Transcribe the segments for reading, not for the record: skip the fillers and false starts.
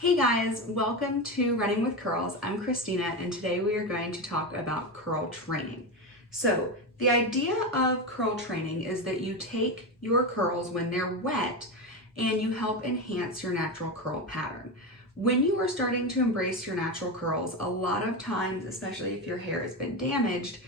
Hey guys, welcome to Running with Curls. I'm Christina and today we are going to talk about curl training. So the idea of curl training is that you take your curls when they're wet and you help enhance your natural curl pattern. When you are starting to embrace your natural curls, a lot of times, especially if your hair has been damaged,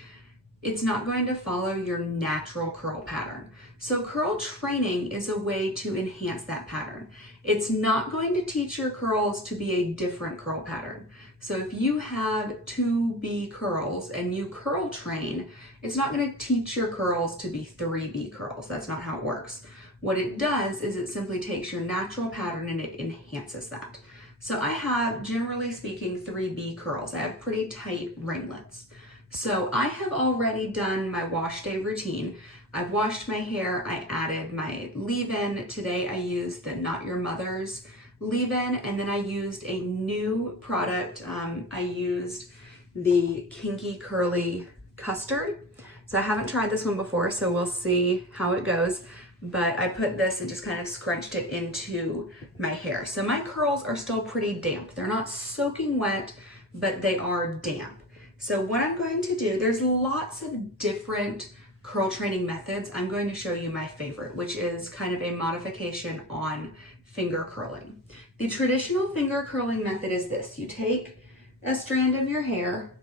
it's not going to follow your natural curl pattern. So curl training is a way to enhance that pattern. It's not going to teach your curls to be a different curl pattern. So if you have 2B curls and you curl train, it's not going to teach your curls to be 3B curls. That's not how it works. What it does is it simply takes your natural pattern and it enhances that. So I have, generally speaking, 3B curls. I have pretty tight ringlets. So I have already done my wash day routine. I've washed my hair, I added my leave-in. Today I used the Not Your Mother's leave-in, and then I used a new product. I used the Kinky Curly Custard. So I haven't tried this one before, so we'll see how it goes. But I put this and just kind of scrunched it into my hair. So my curls are still pretty damp. They're not soaking wet, but they are damp. So what I'm going to do, there's lots of different curl training methods. I'm going to show you my favorite, which is kind of a modification on finger curling. The traditional finger curling method is this. You take a strand of your hair,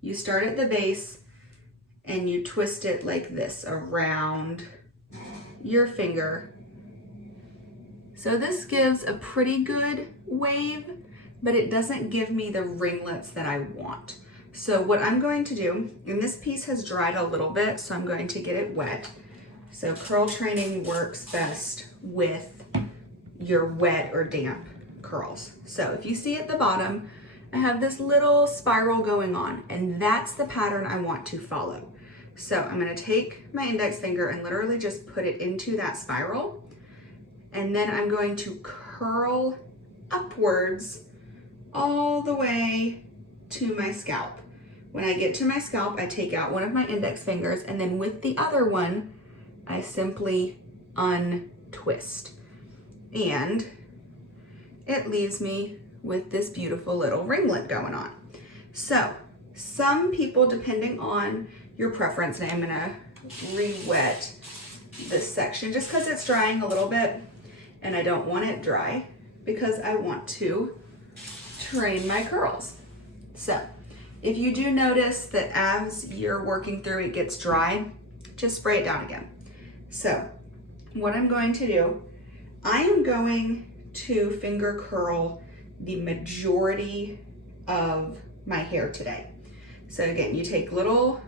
you start at the base, and you twist it like this around your finger. So this gives a pretty good wave, but it doesn't give me the ringlets that I want. So what I'm going to do, and this piece has dried a little bit, so I'm going to get it wet. So curl training works best with your wet or damp curls. So if you see at the bottom, I have this little spiral going on, and that's the pattern I want to follow. So I'm going to take my index finger and literally just put it into that spiral, and then I'm going to curl upwards all the way to my scalp. When I get to my scalp, I take out one of my index fingers, and then with the other one, I simply untwist. And it leaves me with this beautiful little ringlet going on. So some people, depending on your preference, and I'm gonna re-wet this section just because it's drying a little bit, and I don't want it dry because I want to train my curls. So if you do notice that as you're working through it gets dry, just spray it down again. So what I'm going to do, I am going to finger curl the majority of my hair today. So again, you take little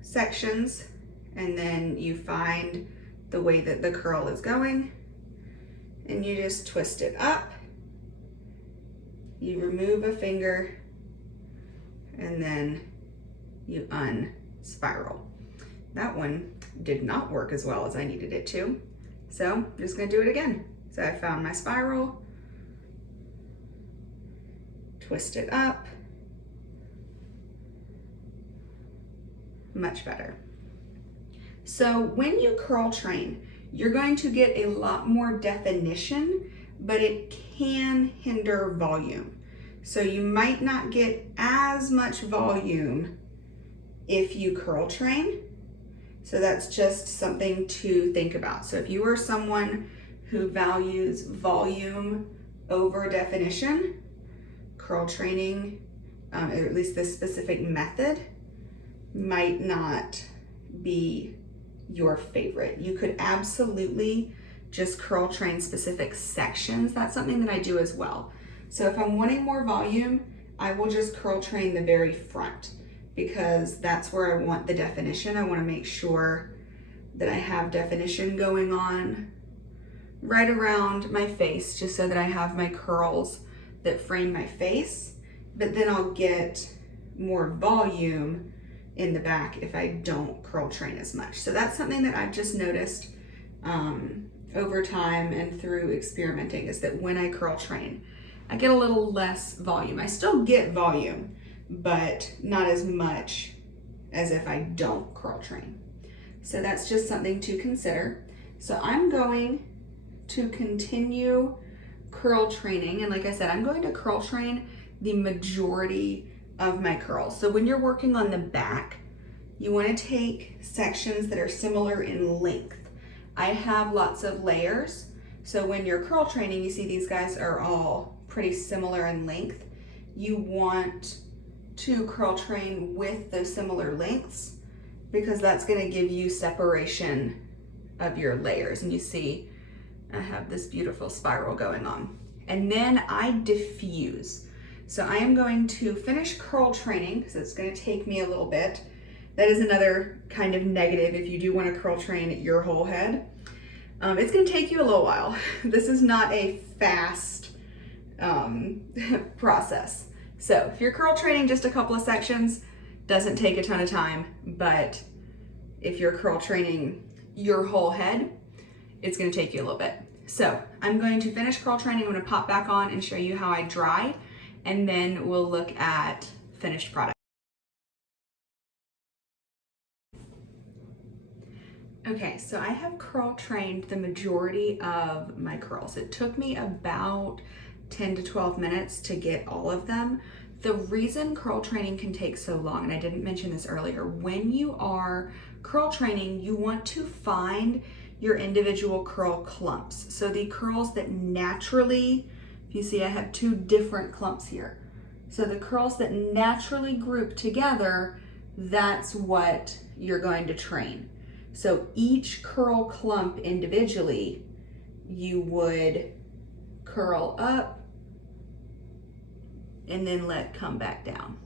sections and then you find the way that the curl is going and you just twist it up. You remove a finger and then you unspiral. That one did not work as well as I needed it to. So I'm just gonna do it again. So I found my spiral, twist it up, much better. So when you curl train, you're going to get a lot more definition, but it can hinder volume. So you might not get as much volume if you curl train. So that's just something to think about. So if you are someone who values volume over definition, curl training, or at least this specific method, might not be your favorite. You could absolutely just curl train specific sections. That's something that I do as well. So if I'm wanting more volume, I will just curl train the very front because that's where I want the definition. I want to make sure that I have definition going on right around my face, just so that I have my curls that frame my face, but then I'll get more volume in the back if I don't curl train as much. So that's something that I've just noticed over time and through experimenting, is that when I curl train, I get a little less volume. I still get volume, but not as much as if I don't curl train. So that's just something to consider. So I'm going to continue curl training, and like I said, I'm going to curl train the majority of my curls. So when you're working on the back, you want to take sections that are similar in length. I have lots of layers, so when you're curl training, you see these guys are all pretty similar in length. You want to curl train with those similar lengths because that's going to give you separation of your layers. And you see I have this beautiful spiral going on. And then I diffuse. So I am going to finish curl training because it's going to take me a little bit. That is another kind of negative if you do want to curl train your whole head. It's going to take you a little while. This is not a fast process. So if you're curl training just a couple of sections, doesn't take a ton of time, but if you're curl training your whole head, it's going to take you a little bit. So I'm going to finish curl training. I'm going to pop back on and show you how I dry, and then we'll look at finished product. Okay, so I have curl trained the majority of my curls. It took me about 10 to 12 minutes to get all of them. The reason curl training can take so long, and I didn't mention this earlier, when you are curl training, you want to find your individual curl clumps. So the curls that naturally, if you see I have two different clumps here. So the curls that naturally group together, that's what you're going to train. So each curl clump individually, you would curl up and then let come back down.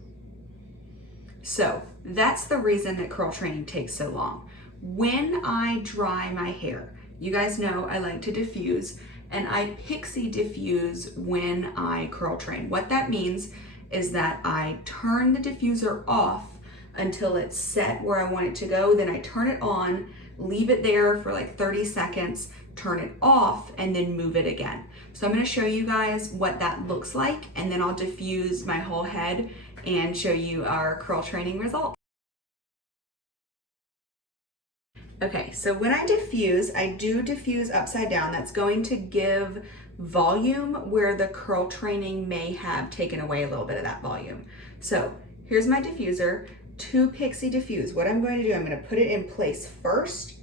So that's the reason that curl training takes so long. When I dry my hair, you guys know I like to diffuse, and I pixie diffuse when I curl train. What that means is that I turn the diffuser off until it's set where I want it to go. Then I turn it on, leave it there for like 30 seconds, turn it off, and then move it again. So I'm gonna show you guys what that looks like, and then I'll diffuse my whole head and show you our curl training results. Okay, so when I do diffuse upside down. That's going to give volume where the curl training may have taken away a little bit of that volume. So here's my diffuser, 2 Pixie Diffuse. What I'm going to do, I'm going to put it in place first.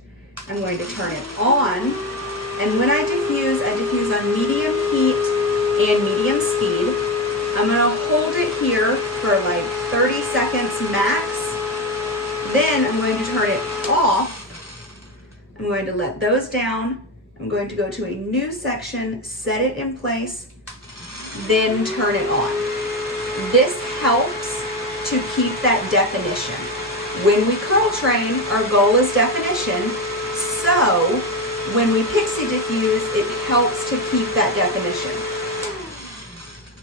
I'm going to turn it on, and when I diffuse on medium heat and medium speed. I'm going to hold it here for like 30 seconds max. Then I'm going to turn it off. I'm going to let those down. I'm going to go to a new section, set it in place, then turn it on. This helps to keep that definition. When we curl train, our goal is definition. So when we pixie diffuse, it helps to keep that definition.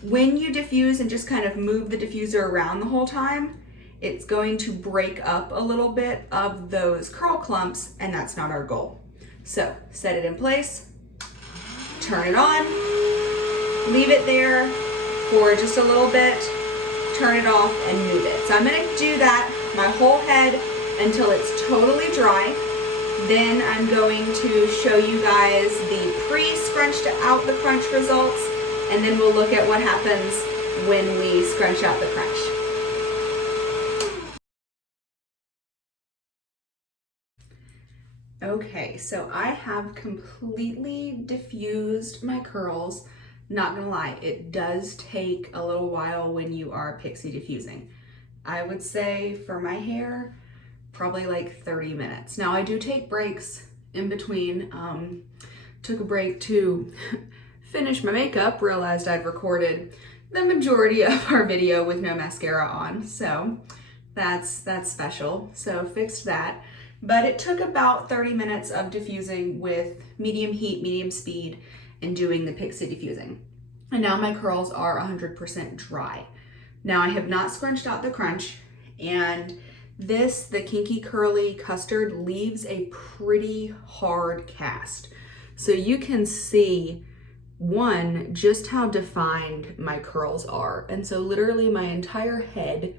When you diffuse and just kind of move the diffuser around the whole time, it's going to break up a little bit of those curl clumps, and that's not our goal. So set it in place, turn it on, leave it there for just a little bit, turn it off, and move it. So I'm going to do that my whole head until it's totally dry. Then I'm going to show you guys the pre-scrunched out the crunch results, and then we'll look at what happens when we scrunch out the crunch. Okay, so I have completely diffused my curls. Not gonna lie, it does take a little while when you are pixie diffusing. I would say for my hair, probably like 30 minutes. Now I do take breaks in between. Took a break to finish my makeup, realized I'd recorded the majority of our video with no mascara on, so that's special. So fixed that. But it took about 30 minutes of diffusing with medium heat, medium speed, and doing the pixie diffusing. And now my curls are 100% dry. Now I have not scrunched out the crunch, and the Kinky Curly Custard leaves a pretty hard cast. So you can see, one, just how defined my curls are. And so literally my entire head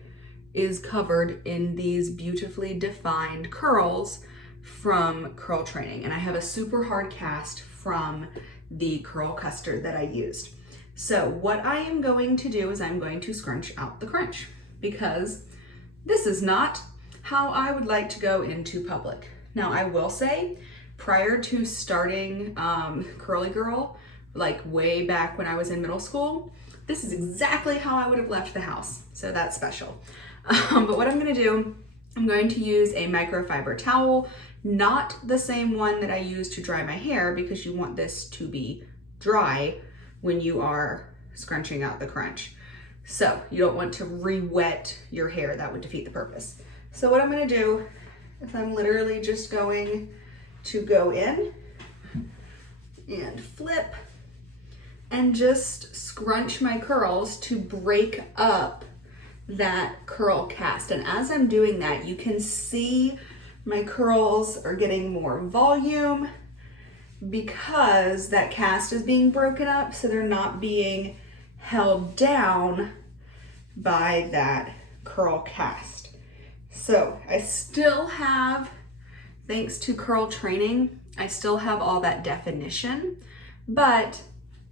is covered in these beautifully defined curls from curl training. And I have a super hard cast from the curl custard that I used. So what I am going to do is I'm going to scrunch out the crunch, because this is not how I would like to go into public. Now I will say, prior to starting Curly Girl, like way back when I was in middle school, this is exactly how I would have left the house. So that's special. But what I'm gonna do, I'm going to use a microfiber towel, not the same one that I use to dry my hair, because you want this to be dry when you are scrunching out the crunch. So you don't want to re-wet your hair, that would defeat the purpose. So what I'm gonna do is I'm literally just going to go in and flip and just scrunch my curls to break up that curl cast. And as I'm doing that, you can see my curls are getting more volume because that cast is being broken up, so they're not being held down by that curl cast. So I still have, thanks to curl training, I still have all that definition, but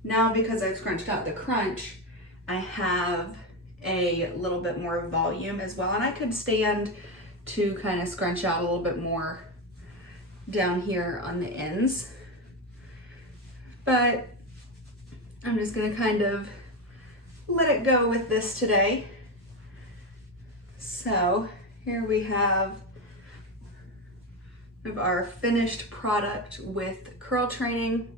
now because I've scrunched out the crunch, I have a little bit more volume as well. And I could stand to kind of scrunch out a little bit more down here on the ends, but I'm just gonna kind of let it go with this today. So here we have our finished product with curl training.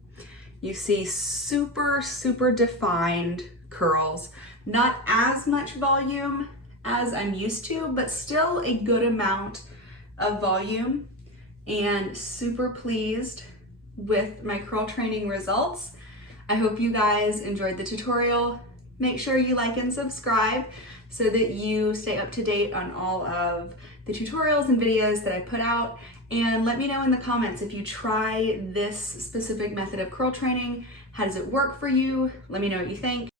You see super, super defined curls. Not as much volume as I'm used to, but still a good amount of volume, and super pleased with my curl training results. I hope you guys enjoyed the tutorial. Make sure you like and subscribe so that you stay up to date on all of the tutorials and videos that I put out. And let me know in the comments if you try this specific method of curl training. How does it work for you? Let me know what you think.